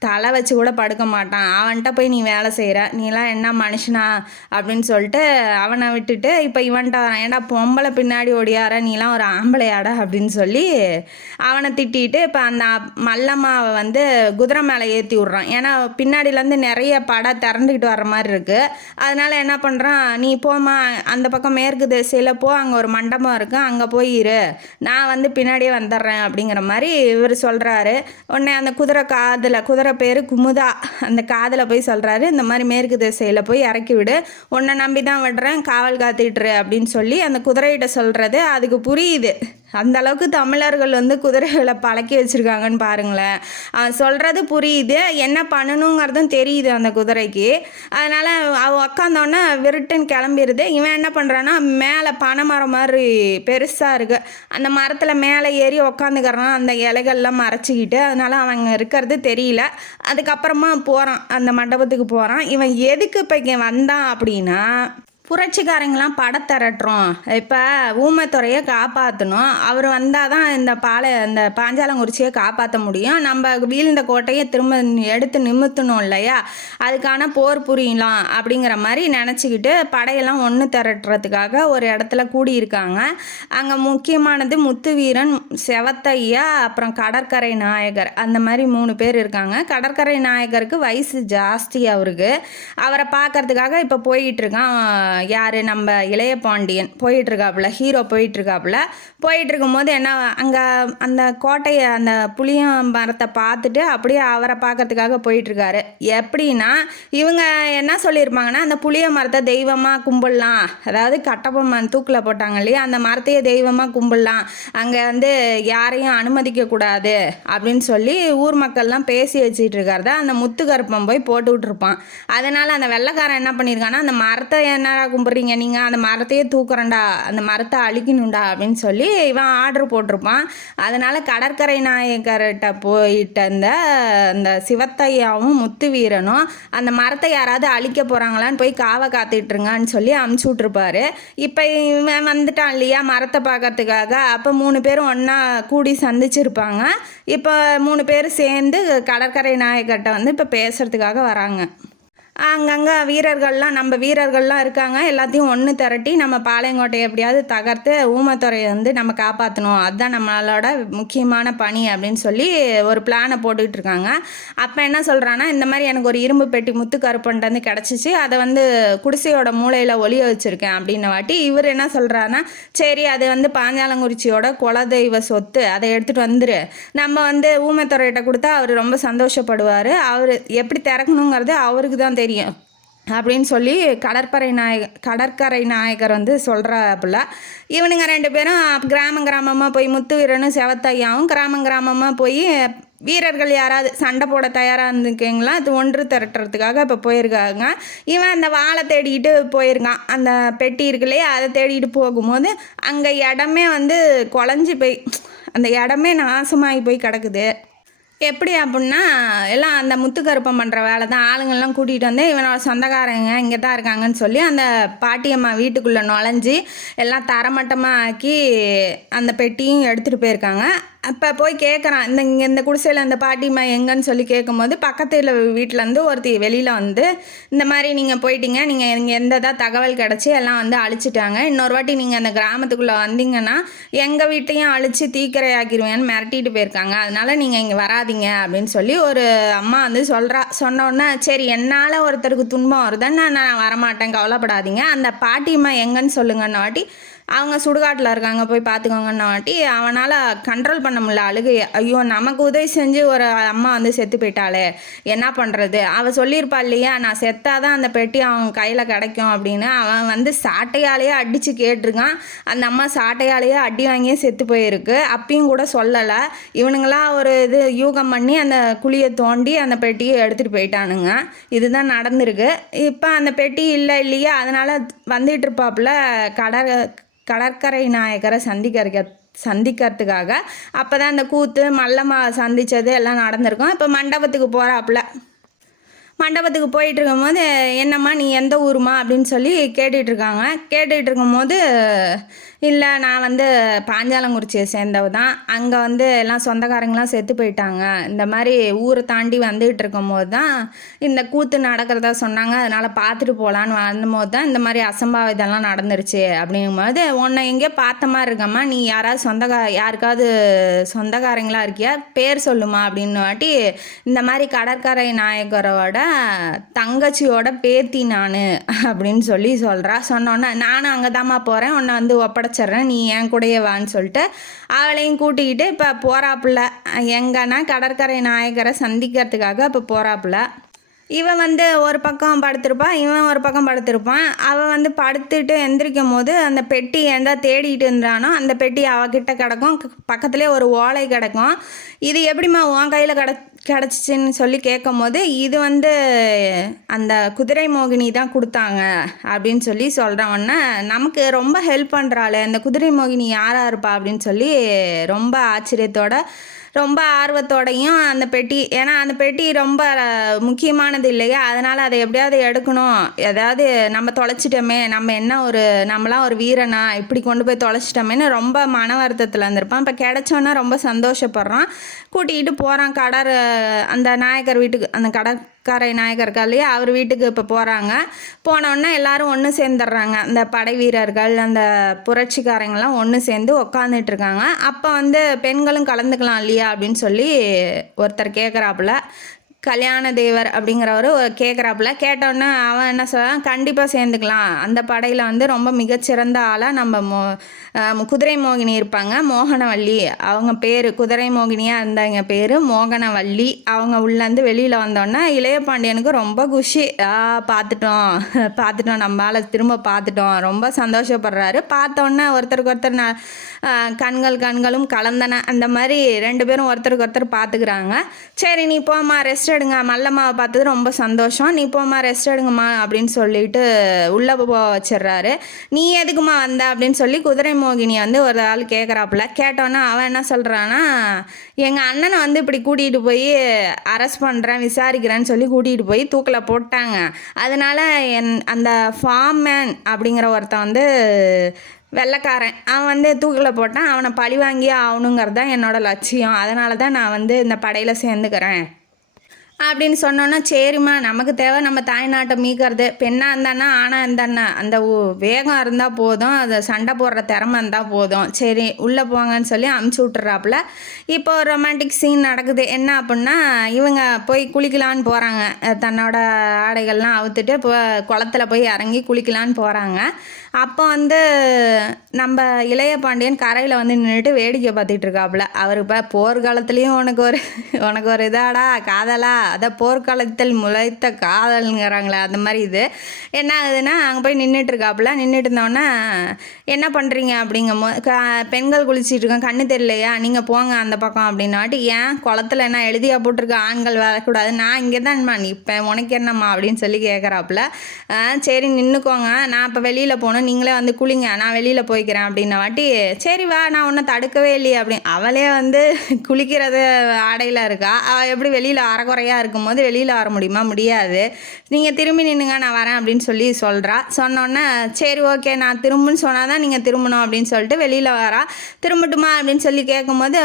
தலை வச்சு கூட படுக்க மாட்டான். அவன்கிட்ட போய் நீ வேலை செய்கிற, நீலாம் என்ன மனுஷன் மனுஷனா அப்படின்னு சொல்லிட்டு அவனை விட்டுட்டு இப்போ இவன்ட்ட வரான். ஏன்டா பொம்பளை பின்னாடி ஓடியார, நீலாம் ஒரு ஆம்பளையாடா அப்படின்னு சொல்லி அவனை திட்டிட்டு இப்போ அந்த மல்லம்மாவை வந்து குதிரை மேலே ஏற்றி விட்றான். ஏன்னா பின்னாடியிலேருந்து நிறைய படம் திறந்துக்கிட்டு வர மாதிரி இருக்குது. அதனால் என்ன பண்ணுறான், நீ போமா அந்த பக்கம் மேற்கு திசையில் போ, அங்கே ஒரு மண்டபம் இருக்குது, அங்கே போய் இரு, நான் வந்து பின்னாடியே வந்துடுறேன் அப்படிங்கிற மாதிரி இவர் சொல்கிறாரு. உடனே அந்த குதிரை பேர் குமுதா, அந்த காதில் போய் சொல்கிறாரு, இந்த மாதிரி மேற்கு திசையில் போய் இறக்கி விடு, உன்னை நம்பி தான் விடுறேன், காவல் காத்திட்டுரு அப்படின்னு சொல்லி அந்த குதிரைகிட்ட சொல்கிறது. அதுக்கு புரியுது அந்த அளவுக்கு தமிழர்கள் வந்து குதிரைகளை பழக்கி வச்சுருக்காங்கன்னு பாருங்களேன். அவன் சொல்கிறது புரியுது, என்ன பண்ணணுங்கிறதும் தெரியுது அந்த குதிரைக்கு. அதனால் அவன் உக்காந்தோடனே விருட்டுன்னு கிளம்பிடுது. இவன் என்ன பண்ணுறான்னா, மேலே பனை மரம் மாதிரி பெருசாக இருக்குது, அந்த மரத்தில் மேலே ஏறி உக்காந்துக்கிறான், அந்த இலைகள்லாம் மறைச்சிக்கிட்டு. அதனால் அவங்க இருக்கிறது தெரியல. அதுக்கப்புறமா போகிறான், அந்த மண்டபத்துக்கு போகிறான். இவன் எதுக்கு இப்போ இங்கே வந்தான் அப்படின்னா, புரட்சிக்காரங்களாம் படத்திரட்டுறோம், இப்போ ஊமைத்துறையை காப்பாற்றணும், அவர் வந்தால் தான் இந்த பாஞ்சாலங்குறிச்சியை காப்பாற்ற முடியும், நம்ம வீழ்ந்த கோட்டையை திரும்ப எடுத்து நிமித்தணும் இல்லையா, அதுக்கான போர் புரியலாம் அப்படிங்கிற மாதிரி நினச்சிக்கிட்டு படையெல்லாம் ஒன்று திரட்டுறதுக்காக ஒரு இடத்துல கூடியிருக்காங்க. அங்கே முக்கியமானது முத்துவீரன், செவத்தையா, அப்புறம் கடற்கரை நாயகர், அந்த மாதிரி 3 பேர் இருக்காங்க. கடற்கரை நாயகருக்கு வயசு ஜாஸ்தி, அவரை பார்க்கறதுக்காக இப்போ போயிட்டுருக்கான். யார், நம்ம இளைய பாண்டியன் போயிட்டுருக்காப்புல, ஹீரோ போயிட்டுருக்கும் போது என்ன, அங்கே அந்த கோட்டையை, அந்த புளிய மரத்தை பார்த்துட்டு அப்படியே அவரை பார்க்கறதுக்காக போயிட்டுருக்காரு. எப்படின்னா, இவங்க என்ன சொல்லியிருப்பாங்கன்னா, அந்த புளிய மரத்தை தெய்வமாக கும்பிடலாம், அதாவது கட்டபொம்மன் தூக்கில் போட்டாங்க இல்லையா, அந்த மரத்தையே தெய்வமாக கும்பிடலாம், அங்கே வந்து யாரையும் அனுமதிக்கக்கூடாது அப்படின்னு சொல்லி ஊர் மக்கள்லாம் பேசி வச்சுட்டு இருக்காரு. அந்த முத்துக்கருப்பம் போய் போட்டு விட்டுருப்பான். அதனால் அந்த வெள்ளைக்காரன் என்ன பண்ணியிருக்கான்னா, அந்த மரத்தை என்ன கும்பிட்றீங்க நீங்கள், அந்த மரத்தையே தூக்குறேன்டா, அந்த மரத்தை அழிக்கணும்டா அப்படின்னு சொல்லி இவன் ஆர்டர் போட்டிருப்பான். அதனால் கடற்கரை நாயக்கர்கிட்ட போயிட்டு அந்த சிவத்தையாவும் முத்துவீரனும் அந்த மரத்தை யாராவது அழிக்க போகிறாங்களான்னு போய் காவை காத்துட்ருங்கன்னு சொல்லி அமுச்சு விட்ருப்பாரு. இப்போ இவன் வந்துட்டான் இல்லையா மரத்தை பார்க்கறதுக்காக. அப்போ 3 பேரும் ஒன்றா கூடி சந்திச்சிருப்பாங்க. இப்போ 3 பேர் சேர்ந்து கடற்கரை நாயக்கர்கிட்ட வந்து இப்போ பேசுகிறதுக்காக வராங்க. அங்கங்கே நம்ம வீரர்கள்லாம் இருக்காங்க. எல்லாத்தையும் ஒன்று திரட்டி நம்ம பாளையங்கோட்டையை எப்படியாவது தகர்த்து ஊமைத்துறையை வந்து நம்ம காப்பாற்றணும், அதுதான் நம்மளோட முக்கியமான பணி அப்படின்னு சொல்லி ஒரு பிளானை போட்டுக்கிட்டு இருக்காங்க. அப்போ என்ன சொல்கிறான்னா, இந்த மாதிரி எனக்கு ஒரு இரும்பு பெட்டி முத்துக்கருப்பன்ட்டு வந்து கிடச்சிச்சு, அதை வந்து குடிசையோட மூளையில் ஒளிய வச்சுருக்கேன் அப்படின்ன வாட்டி இவர் என்ன சொல்கிறான்னா, சரி அது வந்து பாஞ்சாலங்குறிச்சியோட குலதெய்வ சொத்து, அதை எடுத்துகிட்டு வந்துரு, நம்ம வந்து ஊமைத்துறையிட்ட கொடுத்தா அவர் ரொம்ப சந்தோஷப்படுவார், அவர் எப்படி திறக்கணுங்கிறது அவருக்கு தான் தெரியும் அப்படின்னு சொல்லி கடற்கரை நாயகர் வந்து சொல்கிறாப்புல. இவனுங்க 2 பேரும் கிராமமாக போய் முத்துவீரனும் செவத்தையாவும் கிராமமாக போய் வீரர்கள் யாராவது சண்டை போட தயாராக இருந்துக்கீங்களா, அது ஒன்று திரட்டுறதுக்காக இப்போ போயிருக்காங்க. இவன் அந்த வாழை தேடிக்கிட்டு போயிருக்கான். அந்த பெட்டி இருக்குல்லையே, அதை தேடிட்டு போகும்போது அங்கே இடமே வந்து குழஞ்சி போய், அந்த இடமே நாசமாகி போய் கிடக்குது. எப்படி அப்படின்னா, எல்லாம் அந்த முத்துக்கருப்பம் பண்ணுற வேலை தான். ஆளுங்கள்லாம் கூட்டிகிட்டு வந்து இவனோட சொந்தக்காரங்க இங்கே தான் இருக்காங்கன்னு சொல்லி அந்த பாட்டியம்மா வீட்டுக்குள்ளே நுழைஞ்சி எல்லாம் தரமட்டமாக ஆக்கி அந்த பெட்டியும் எடுத்துகிட்டு போயிருக்காங்க. அப்போ போய் கேட்குறான், இந்த குடிசையில் இந்த பாட்டிம்மா எங்கன்னு சொல்லி கேட்கும்போது, பக்கத்தில் வீட்டிலேருந்து ஒருத்தி வெளியில் வந்து, இந்த மாதிரி நீங்கள் போயிட்டீங்க, நீங்கள் இங்கே எந்த தகவல் கிடச்சி எல்லாம் வந்து அழிச்சிட்டாங்க, இன்னொரு வாட்டி நீங்கள் அந்த கிராமத்துக்குள்ளே வந்தீங்கன்னா எங்கள் வீட்டையும் அழித்து தீக்கிரையாக்கிடுவேன்னு மிரட்டிட்டு போயிருக்காங்க, அதனால் நீங்கள் இங்கே வராதிங்க அப்படின்னு சொல்லி ஒரு அம்மா வந்து சொன்னோன்னே, சரி என்னால் ஒருத்தருக்கு துன்பம் வருதுன்னு நான் வரமாட்டேன், கவலைப்படாதீங்க, அந்த பாட்டிம்மா எங்கன்னு சொல்லுங்கன்னு வாட்டி, அவங்க சுடுகாட்டில் இருக்காங்க, போய் பார்த்துக்கோங்கன்னு வாட்டி அவனால் கண்ட்ரோல் பண்ண முடியல அழுகையை. ஐயோ, நமக்கு உதவி செஞ்சு ஒரு அம்மா வந்து செத்து போயிட்டாளே, என்ன பண்ணுறது, அவள் சொல்லியிருப்பா இல்லையா, நான் செத்தாதான் அந்த பெட்டி அவன் கையில் கிடைக்கும் அப்படின்னு. அவன் வந்து சாட்டையாலேயே அடித்து கேட்டிருக்கான். அந்த அம்மா சாட்டையாலேயே அடி வாங்கியே செத்து போயிருக்கு. அப்பயும் கூட சொல்லலை. இவனுங்களாம் ஒரு யூகம் பண்ணி அந்த குழியை தோண்டி அந்த பெட்டியை எடுத்துகிட்டு போயிட்டானுங்க. இதுதான் நடந்திருக்கு. இப்போ அந்த பெட்டி இல்லையா, அதனால் வந்துட்டு இருப்பாப்புல கடற்கரை நாயகரை சந்திக்கிறதுக்காக. அப்போ தான் அந்த கூத்து மல்லம்மா சந்தித்தது எல்லாம் நடந்திருக்கும். இப்போ மண்டபத்துக்கு போயிட்டு இருக்கும்போது, என்னம்மா நீ எந்த ஊருமா அப்படின்னு சொல்லி கேட்டுட்டு இருக்கும்போது, இல்லை நான் வந்து பாஞ்சாலங்குறிச்சியை சேர்ந்தவ தான். அங்கே வந்து எல்லாம் சொந்தக்காரங்களாம் செத்து போயிட்டாங்க. இந்த மாதிரி ஊரை தாண்டி வந்துகிட்டு இருக்கும்போது தான் இந்த கூத்து நடக்கிறதா சொன்னாங்க. அதனால் பார்த்துட்டு போகலான்னு வந்தபோது தான் இந்த மாதிரி அசம்பாவிதம்லாம் நடந்துருச்சு. அப்படிங்கும்போது உன்னை எங்கேயோ பார்த்த மாதிரி இருக்கம்மா, நீ யாராவது யாருக்காவது சொந்தக்காரங்களா இருக்கியா, பேர் சொல்லுமா அப்படின்னு வாட்டி இந்த மாதிரி கடற்கரை நாயக்கரோட தங்கச்சியோட பேத்தி நான் அப்படின்னு சொல்கிறா. சொன்னோன்னே நானும் அங்கே தாம்மா போகிறேன், உன்னை வந்து ஒப்படைச்சிட்றேன், நீ என் கூடயே வான்னு சொல்லிட்டு அவளையும் கூட்டிக்கிட்டு இப்போ போகிறாப்புல. எங்கன்னா கடற்கரை நாயக்கரை சந்திக்கிறதுக்காக இப்போ போகிறாப்புல. இவன் வந்து ஒரு பக்கம் படுத்திருப்பான், இவன் ஒரு பக்கம் படுத்திருப்பான். அவன் வந்து படுத்துட்டு எந்திரிக்கும் போது அந்த பெட்டி எந்த தேடிட்டு இருந்தானோ அந்த பெட்டி அவகிட்ட கிடக்கும். பக்கத்துலேயே ஒரு ஓலை கிடக்கும். இது எப்படிம்மா உன் கையில் கிடச்சிச்சின்னு சொல்லி கேட்கும் போது இது வந்து அந்த குதிரை மோகினி தான் கொடுத்தாங்க அப்படின்னு சொல்லி சொல்கிறவொன்னே நமக்கு ரொம்ப ஹெல்ப் பண்ணுறாள் அந்த குதிரை மோகினி யாராக இருப்பா அப்படின்னு சொல்லி ரொம்ப ஆச்சரியத்தோட ரொம்ப ஆர்வத்தோடையும் அந்த பெட்டி, ஏன்னா அந்த பெட்டி ரொம்ப முக்கியமானது இல்லையா, அதனால் அதை எப்படியாவது எடுக்கணும், ஏதாவது நம்ம தொலைச்சிட்டோமே, நம்மளாம் ஒரு வீரனா இப்படி கொண்டு போய் தொலைச்சிட்டோமேன்னு ரொம்ப மன வருத்தத்தில் இருந்திருப்பான். இப்போ கிடச்சோன்னா ரொம்ப சந்தோஷப்படுறான். கூட்டிகிட்டு போகிறான் அந்த நாயக்கர் வீட்டுக்கு, அந்த கடற்கரை நாயக்கர் இருக்கா இல்லையா, அவர் வீட்டுக்கு இப்போ போகிறாங்க. போனோடனே எல்லோரும் ஒன்று சேர்ந்துடுறாங்க. அந்த படை வீரர்கள் அந்த புரட்சிக்காரங்களாம் ஒன்று சேர்ந்து உக்காந்துட்டு இருக்காங்க. அப்போ வந்து பெண்களும் கலந்துக்கலாம் இல்லையா அப்படின்னு சொல்லி ஒருத்தர் கேட்குறாப்புல. கல்யாண தேவர் அப்படிங்கிறவர் கேட்குறாப்புல. கேட்டோன்னே அவன் என்ன சொல்கிறான், கண்டிப்பாக சேர்ந்துக்கலாம், அந்த படையில் வந்து ரொம்ப மிகச்சிறந்த ஆளாக நம்ம குதிரை மோகினி இருப்பாங்க, மோகனவள்ளி அவங்க பேர், குதிரை மோகினியாக இருந்தாங்க பேர் மோகனவள்ளி. அவங்க உள்ளேருந்து வெளியில் வந்தோடனே இளைய பாண்டியனுக்கு ரொம்ப குஷி. பார்த்துட்டோம் நம்மளால் திரும்ப பார்த்துட்டோம், ரொம்ப சந்தோஷப்படுறாரு. பார்த்தோன்னே ஒருத்தருக்கு ஒருத்தர் கண்களும் கலந்தன. அந்த மாதிரி ரெண்டு பேரும் ஒருத்தருக்கு ஒருத்தர் பார்த்துக்கிறாங்க. சரி நீ போம்மா ரெஸ்ட் எடுங்க, மல்லம்மாவை பார்த்தது ரொம்ப சந்தோஷம், நீ போம்மா ரெஸ்ட் எடுங்கம்மா அப்படின்னு சொல்லிட்டு உள்ளே வச்சிடுறாரு. நீ எதுக்குமா வந்த அப்படின்னு சொல்லி குதிரை மோகினியை வந்து ஒரு ஆள் கேட்குறாப்புல. கேட்டோன்னா அவன் என்ன சொல்கிறான்னா, எங்கள் அண்ணனை வந்து இப்படி கூட்டிகிட்டு போய் அரெஸ்ட் பண்ணுறேன் விசாரிக்கிறேன்னு சொல்லி கூட்டிகிட்டு போய் தூக்கில் போட்டாங்க. அதனால் அந்த ஃபார்ம் மேன் அப்படிங்கிற ஒருத்தன் வந்து வெள்ளைக்காரன், அவன் வந்து தூக்கில் போட்டான், அவனை பழி வாங்கி ஆகணுங்கிறது தான் என்னோடய லட்சியம், அதனால தான் நான் வந்து இந்த படையில் சேர்ந்துக்கிறேன் அப்படின்னு சொன்னோன்னா, சரிம்மா நமக்கு தேவை நம்ம தாய்நாட்டை மீக்கிறது, பெண்ணாக இருந்தானா ஆணாக இருந்தானா அந்த வேகம் இருந்தால் போதும், அதை சண்டை போடுற திறமை இருந்தால் போதும், சரி உள்ளே போங்கன்னு சொல்லி அமுச்சு விட்டுறாப்புல. இப்போ ஒரு ரொமான்டிக் சீன் நடக்குது. என்ன அப்படின்னா, இவங்க போய் குளிக்கலான்னு போகிறாங்க, தன்னோட ஆடைகள்லாம் அவுத்துட்டு குளத்துல போய் இறங்கி குளிக்கலான்னு போகிறாங்க. அப்போ வந்து நம்ம இளைய பாண்டியன் கரையில் வந்து நின்றுட்டு வேடிக்கை பார்த்துட்டு இருக்காப்புல. அவர் இப்போ போர்க்காலத்துலேயும் உனக்கு ஒரு இதாடா காதலா, அதை போர்க்காலத்தில் முளைத்த காதல்ங்கிறாங்களே அந்த மாதிரி. இது என்ன ஆகுதுன்னா, அங்கே போய் நின்றுட்டுருக்காப்புல. நின்றுட்டு இருந்தோன்னே என்ன பண்ணுறீங்க அப்படிங்கும்போது, பெண்கள் குளிச்சிட்டு இருக்கோம், கண்ணு தெரியலையா, நீங்கள் போங்க அந்த பக்கம் அப்படின்னாட்டி, ஏன் குளத்துல என்ன எழுதியா போட்டிருக்க ஆண்கள் வரக்கூடாது, நான் இங்கே தான்மா நிற்பேன், உனக்கு என்னம்மா அப்படின்னு சொல்லி கேட்குறாப்புல. சரி நின்றுக்கோங்க, நான் இப்போ வெளியில் போகணும், நீங்களே வந்து குளிங்க, நான் வெளியில் போய்க்கிறேன் அப்படின்ன வாட்டி, சரி வா நான் ஒன்றும் தடுக்கவே இல்லையே அப்படின்னு. அவளே வந்து குளிக்கிறது ஆடையில் இருக்கா, அவள் எப்படி வெளியில் அறக்குறையாக இருக்கும்போது வெளியில் வர முடியாது, நீங்கள் திரும்பி நின்றுங்க நான் வரேன் அப்படின்னு சொல்கிறா. சொன்னோன்னே சரி ஓகே நான் திரும்புன்னு சொன்னால் தான் நீங்கள் திரும்பணும் அப்படின்னு சொல்லிட்டு வெளியில் வரா. திரும்பட்டுமா அப்படின்னு சொல்லி கேட்கும்போது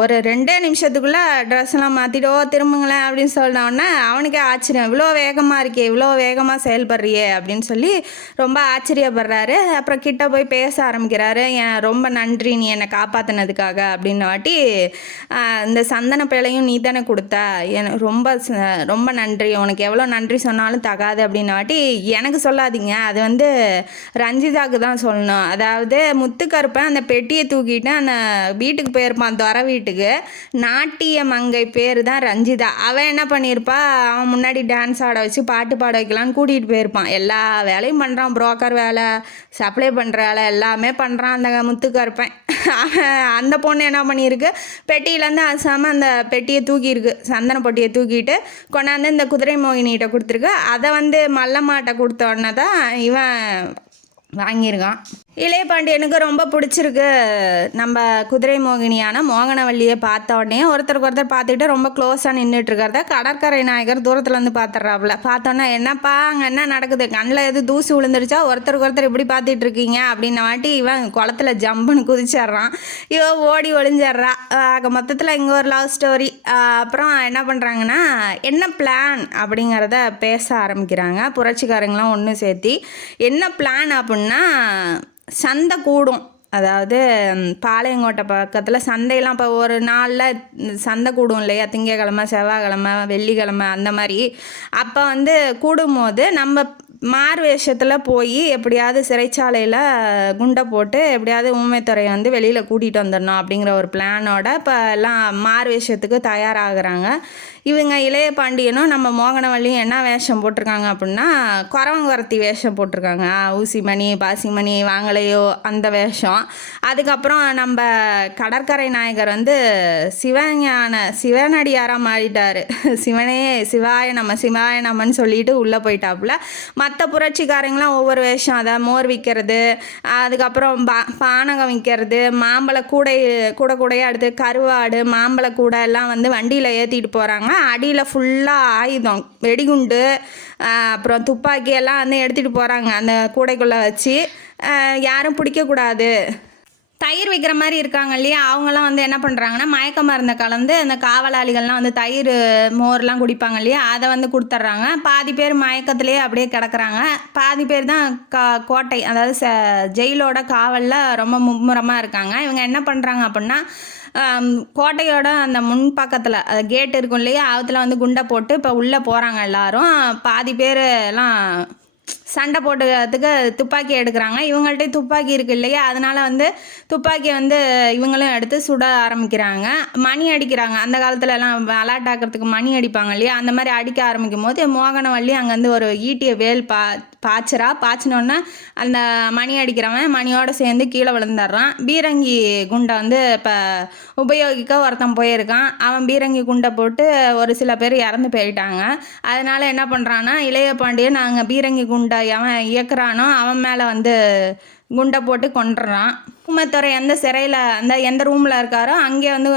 ஒரு 2 நிமிஷத்துக்குள்ளே ட்ரெஸ்லாம் மாற்றிட்டு திரும்புங்களேன் அப்படின்னு சொன்னோடனே அவனுக்கே ஆச்சரியம், இவ்வளோ வேகமாக இருக்கே, இவ்வளோ வேகமாக செயல்படுறியே அப்படின்னு சொல்லி ரொம்ப ஆச்சரியப்படுறாரு. அப்புறம் கிட்ட போய் பேச ஆரம்பிக்கிறாரு. ரொம்ப நன்றி நீ என்னை காப்பாற்றினதுக்காக அப்படின்ன வாட்டி, இந்த சந்தன பேழையும் நீ தானே கொடுத்த, ரொம்ப நன்றி, உனக்கு எவ்வளோ நன்றி சொன்னாலும் தகாது அப்படின்ன வாட்டி, எனக்கு சொல்லாதீங்க, அது வந்து ரஞ்சிதாவுக்கு தான் சொல்லணும். அதாவது முத்துக்கருப்பன் அந்த பெட்டியை தூக்கிட்டு அந்த வீட்டுக்கு போயிருப்பான், துறை வீட்டுக்கு, நாட்டிய மங்கை பேர் தான் ரஞ்சிதா. அவன் என்ன பண்ணியிருப்பா, அவன் முன்னாடி டான்ஸ் ஆட வச்சு பாட்டு பாட வைக்கலான்னு கூட்டிகிட்டு போயிருப்பான். எல்லா வேலையும் பண்ணுறான், புரோக்கர் வேலை, சப்ளை பண்ணுற வேலை எல்லாமே பண்ணுறான் அந்த முத்துக்கருப்பன். அந்த பொண்ணு என்ன பண்ணியிருக்கு, பெட்டியிலேருந்து அசாமல் அந்த பெட்டியை தூக்கியிருக்கு, சந்தன பொட்டியை தூக்கிட்டு கொண்டாந்து இந்த குதிரை மோகினிகிட்ட கொடுத்துருக்கு. அதை வந்து மல்லம்மாட்ட கொடுத்த உடனே தான் இவன் வாங்கியிருக்கான். இளைய பாண்டியனுக்கு ரொம்ப பிடிச்சிருக்கு. நம்ம குதிரை மோகினியான மோகனவல்லியை பார்த்த உடனே ஒருத்தருக்கு ஒருத்தர் பார்த்துக்கிட்டு ரொம்ப க்ளோஸாக நின்றுட்டு இருக்கிறத கடற்கரை நாயகர் தூரத்துலேருந்து பார்த்துட்றாப்புல. பார்த்தோன்னா என்னப்பா அங்கே என்ன நடக்குது, கண்ணில் எது தூசி விழுந்துருச்சா, ஒருத்தருக்கு ஒருத்தர் இப்படி பார்த்துட்டு இருக்கீங்க அப்படின்ன வாட்டி இவன் குளத்துல ஜம்புன்னு குதிச்சிட்றான். இவன் ஓடி ஒளிஞ்சிட்றா. மொத்தத்தில் இங்கே ஒரு லவ் ஸ்டோரி. அப்புறம் என்ன பண்ணுறாங்கன்னா என்ன பிளான் அப்படிங்கிறத பேச ஆரம்பிக்கிறாங்க புரட்சிக்காரங்களாம் ஒன்று சேர்த்தி. என்ன பிளான் அப்படின்னா சந்தை கூடும். அதாவது பாளையங்கோட்டை பக்கத்தில் சந்தையெல்லாம் இப்போ ஒரு நாளில் சந்தை கூடும் இல்லையா, திங்கக்கிழமை செவ்வாய்க்கிழமை வெள்ளிக்கிழமை அந்த மாதிரி. அப்போ வந்து கூடும்போது நம்ம மாறு வேஷத்தில் போய் எப்படியாவது சிறைச்சாலையில் குண்டை போட்டு எப்படியாவது ஊமைத்துறையை வந்து வெளியில் கூட்டிகிட்டு வந்துடணும் அப்படிங்கிற ஒரு பிளானோட இப்போ எல்லாம் மாறு வேஷத்துக்கு தயாராகிறாங்க. இவங்க இளைய பாண்டியனும் நம்ம மோகனவல்லியும் என்ன வேஷம் போட்டிருக்காங்க அப்படின்னா குறவங்குறத்தி வேஷம் போட்டிருக்காங்க. ஊசிமணி பாசிமணி வாங்கலையோ அந்த வேஷம். அதுக்கப்புறம் நம்ம கடற்கரை நாயகர் வந்து சிவனடியாராக மாறிட்டார். சிவனே சிவாய நமன்னு சொல்லிட்டு உள்ளே போயிட்டாப்புல. மற்ற புரட்சிக்காரங்களாம் ஒவ்வொரு வேஷம், அதாவது மோர் விற்கிறது, அதுக்கப்புறம் பானகம் விற்கிறது, மாம்பழ கூடையாக எடுத்து கருவாடு மாம்பழ கூடை எல்லாம் வந்து வண்டியில் ஏற்றிட்டு போகிறாங்க. அடியில் ஃபுல்லாக ஆயுதம், வெடிகுண்டு, அப்புறம் துப்பாக்கி எல்லாம் வந்து எடுத்துகிட்டு போகிறாங்க அந்த கூடைக்குள்ளே வச்சு. யாரும் பிடிக்கக்கூடாது. தயிர் வைக்கிற மாதிரி இருக்காங்க இல்லையா, அவங்களாம் வந்து என்ன பண்ணுறாங்கன்னா மயக்க மருந்தை கலந்து அந்த காவலாளிகள்லாம் வந்து தயிர் மோர்லாம் குடிப்பாங்க இல்லையா, அதை வந்து கொடுத்துட்றாங்க. பாதி பேர் மயக்கத்துலேயே அப்படியே கிடக்குறாங்க. பாதி பேர் தான் கோட்டை, அதாவது ஜெயிலோட காவலில் ரொம்ப மும்முரமாக இருக்காங்க. இவங்க என்ன பண்ணுறாங்க அப்படின்னா கோட்டையோட அந்த முன்பக்கத்தில் கேட் இருக்கும் இல்லையா, அதில் வந்து குண்டை போட்டு இப்போ உள்ளே போகிறாங்க எல்லாரும். பாதி பேர் எல்லாம் சண்டை போட்டுக்கிறதுக்கு துப்பாக்கி எடுக்கிறாங்க. இவங்கள்ட்ட துப்பாக்கி இருக்குது இல்லையா, அதனால் வந்து துப்பாக்கியை வந்து இவங்களும் எடுத்து சுட ஆரம்பிக்கிறாங்க. மணி அடிக்கிறாங்க. அந்த காலத்தில் எல்லாம் அலாட் ஆக்கிறதுக்கு மணி அடிப்பாங்க இல்லையா, அந்த மாதிரி அடிக்க ஆரம்பிக்கும் போது மோகனவல்லி அங்கேருந்து ஒரு ஈட்டிய வேல் பாய்ச்சினோடனே அந்த மணி அடிக்கிறவன் மணியோடு சேர்ந்து கீழே விழுந்துடுறான். பீரங்கி குண்டை வந்து இப்போ உபயோகிக்க ஒருத்தன் போயிருக்கான். அவன் பீரங்கி குண்டை போட்டு ஒரு சில பேர் இறந்து போயிட்டாங்க. அதனால் என்ன பண்ணுறான்னா இளைய பாண்டியன் நாங்கள் பீரங்கி குண்டை அவன் இயக்குறானோ அவன் மேலே வந்து குண்டை போட்டு கொண்டுறான். ஊமைத்துறை எந்த சிறையில் எந்த ரூமில் இருக்காரோ அங்கே வந்து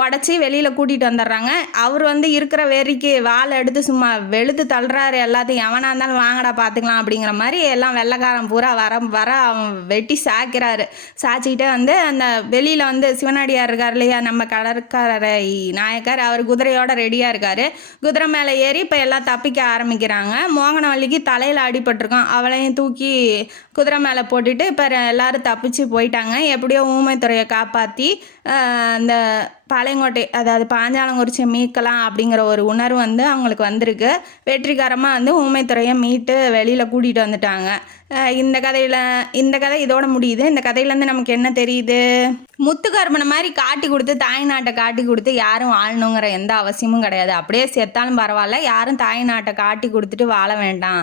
உடச்சி வெளியில் கூட்டிகிட்டு வந்துடுறாங்க. அவர் வந்து இருக்கிற வெறிக்கு வாழை எடுத்து சும்மா வெளுத்து தள்ளுறாரு எல்லாத்தையும். எவனாக இருந்தாலும் வாங்கடா பார்த்துக்கலாம் அப்படிங்கிற மாதிரி எல்லாம் வெள்ளைக்காரன் பூரா வர அவன் வெட்டி சாய்க்கிறாரு. சாய்ச்சிக்கிட்டே வந்து அந்த வெளியில் வந்து சிவனடியார் இருக்கார் இல்லையா, நம்ம கடற்கரை நாயக்கர், அவர் குதிரையோட ரெடியாக இருக்கார். குதிரை மேலே ஏறி இப்போ எல்லாம் தப்பிக்க ஆரம்பிக்கிறாங்க. மோகனவல்லிக்கு தலையில் அடிபட்டிருக்கான். அவளையும் தூக்கி குதிரை மேலே போட்டுட்டு இப்போ எல்லோரும் தப்பிச்சு போயிட்டாங்க. எப்படியோ ஊமைத்துறையை காப்பாற்றி அந்த பாளையங்கோட்டை, அதாவது பாஞ்சாலங்குறிச்சி மீட்கலாம் அப்படிங்கிற ஒரு உணர்வு வந்து அவங்களுக்கு வந்திருக்கு. வெற்றிகரமாக வந்து ஊமைத்துறையை மீட்டு வெளியில் கூட்டிகிட்டு வந்துட்டாங்க. இந்த கதை இதோட முடியுது. இந்த கதையிலேருந்து நமக்கு என்ன தெரியுது, முத்துக்கருமனை மாதிரி காட்டி கொடுத்து தாய் நாட்டை காட்டி கொடுத்து யாரும் வாழணுங்கிற எந்த அவசியமும் கிடையாது. அப்படியே செத்தாலும் பரவாயில்ல, யாரும் தாய் நாட்டை காட்டி கொடுத்துட்டு வாழ வேண்டாம்.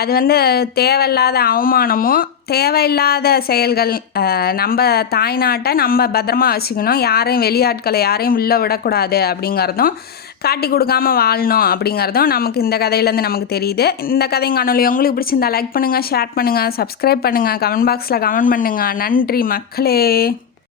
அது வந்து தேவையில்லாத அவமானமும் தேவையில்லாத செயல்கள். நம்ம தாய்நாட்டை நம்ம பத்திரமா வச்சுக்கணும், யாரையும் வெளியாட்களை யாரையும் உள்ளே விடக்கூடாது அப்படிங்கிறதும், காட்டி கொடுக்காம வாழணும் அப்படிங்கிறதும் நமக்கு இந்த கதையிலேருந்து நமக்கு தெரியுது. இந்த கதையும் காணொலி உங்களுக்கு பிடிச்சிருந்தா லைக் பண்ணுங்கள், ஷேர் பண்ணுங்கள், சப்ஸ்கிரைப் பண்ணுங்கள், கமெண்ட் பாக்ஸில் கமெண்ட் பண்ணுங்கள். நன்றி மக்களே.